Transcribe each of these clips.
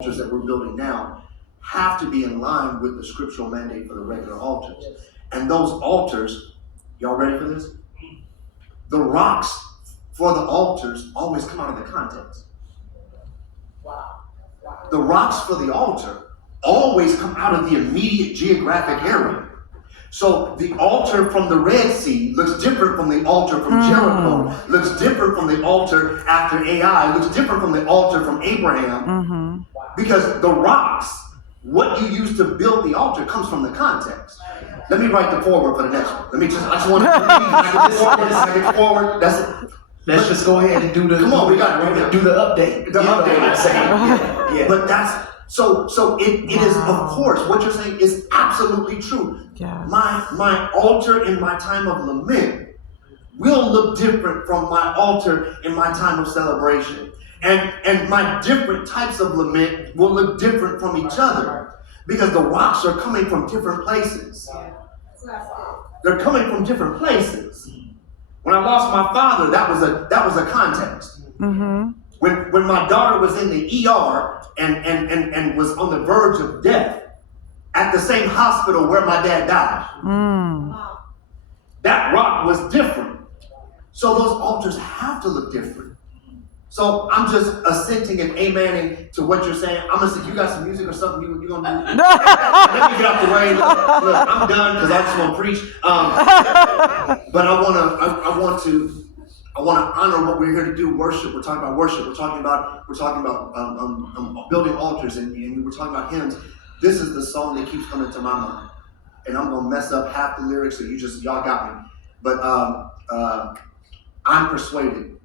altars that we're building now have to be in line with the scriptural mandate for the regular altars. And those altars, y'all ready for this? The rocks for the altars always come out of the context. The rocks for the altar always come out of the immediate geographic area. So the altar from the Red Sea looks different from the altar from Jericho, looks different from the altar after Ai, looks different from the altar from Abraham, because the rocks, what you use to build the altar, comes from the context. Let me write the forward for the next one. I just want to forward. That's it. Let's just go ahead and do the. Come on, we got it right now. Do the update. The update. I'm saying. Yeah. But that's so it is, of course, what you're saying is absolutely true. Yes. My altar in my time of lament will look different from my altar in my time of celebration. And my different types of lament will look different from each other because the rocks are coming from different places. They're coming from different places. When I lost my father, that was a context. Mm-hmm. When my daughter was in the ER and was on the verge of death at the same hospital where my dad died, that rock was different. So those altars have to look different. So I'm just assenting and amening to what you're saying. I'm gonna say, you got some music or something you're gonna do? Let me get out the way. Look, I'm done because I just want to preach. But I want to honor what we're here to do. Worship. We're talking about worship. We're talking about building altars, and we're talking about hymns. This is the song that keeps coming to my mind, and I'm gonna mess up half the lyrics, so y'all got me. But I'm persuaded,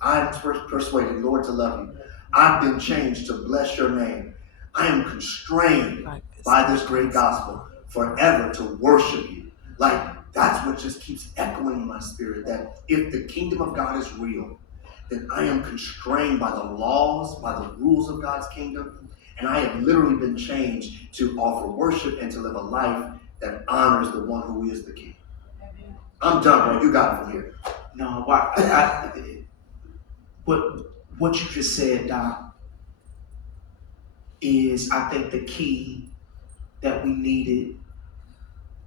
Lord, to love you. I've been changed to bless your name. I am constrained by this great gospel forever to worship you. Like, that's what just keeps echoing in my spirit, that if the kingdom of God is real, then I am constrained by the laws, by the rules of God's kingdom, and I have literally been changed to offer worship and to live a life that honors the one who is the king. I'm done, bro. You got it from here. No, what you just said, Doc, is I think the key that we needed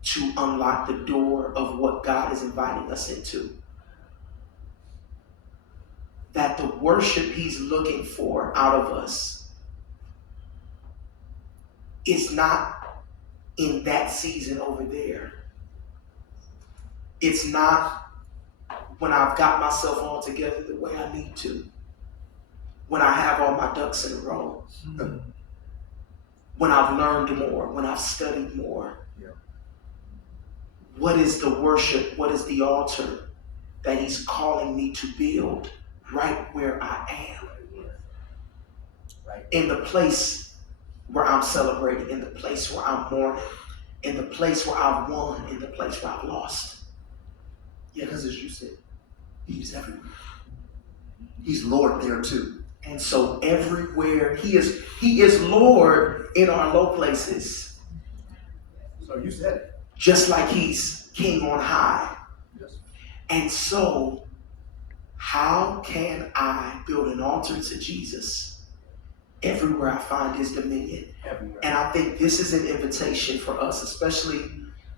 to unlock the door of what God is inviting us into. That the worship he's looking for out of us is not in that season over there. It's not when I've got myself all together the way I need to. When I have all my ducks in a row. When I've learned more, when I've studied more. Yeah. What is the worship? What is the altar that he's calling me to build right where I am? Right. In the place where I'm celebrating, in the place where I'm mourning, in the place where I've won, in the place where I've lost. Yeah, because as you said, he's everywhere. He's Lord there too. And so everywhere he is Lord in our low places. So you said it. Just like he's king on high. Yes. And so how can I build an altar to Jesus everywhere I find his dominion? Everywhere. And I think this is an invitation for us, especially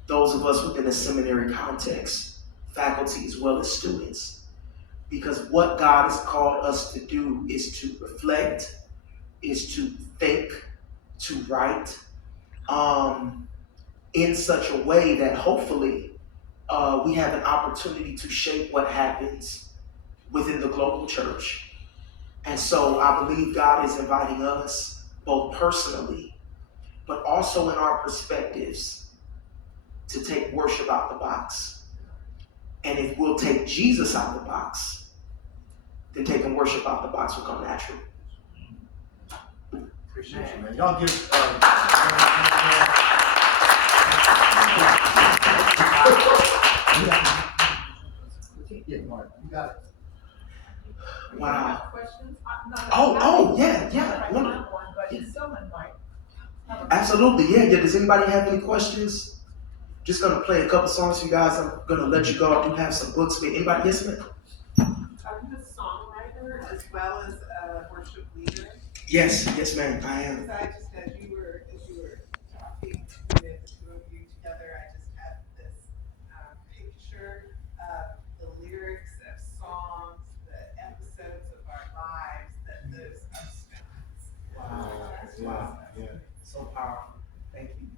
those of us within a seminary context, faculty as well as students. Because what God has called us to do is to reflect, is to think, to write in such a way that hopefully we have an opportunity to shape what happens within the global church. And so I believe God is inviting us, both personally, but also in our perspectives, to take worship out the box. And if we'll take Jesus out the box, then taking worship out the box will come natural. Appreciate you, man. Y'all give. Yeah, Mark, you got it. Wow. Questions? Absolutely, yeah. Does anybody have any questions? Just gonna play a couple songs for you guys. I'm gonna let you go. I do have some books. Anybody? Yes, ma'am. Are you a songwriter as well as a worship leader? Yes, yes, ma'am, I am. Because I just, as you were talking, the two of you together, I just had this picture of the lyrics of songs, the episodes of our lives that those are stones. Wow, wow, so powerful. Thank you.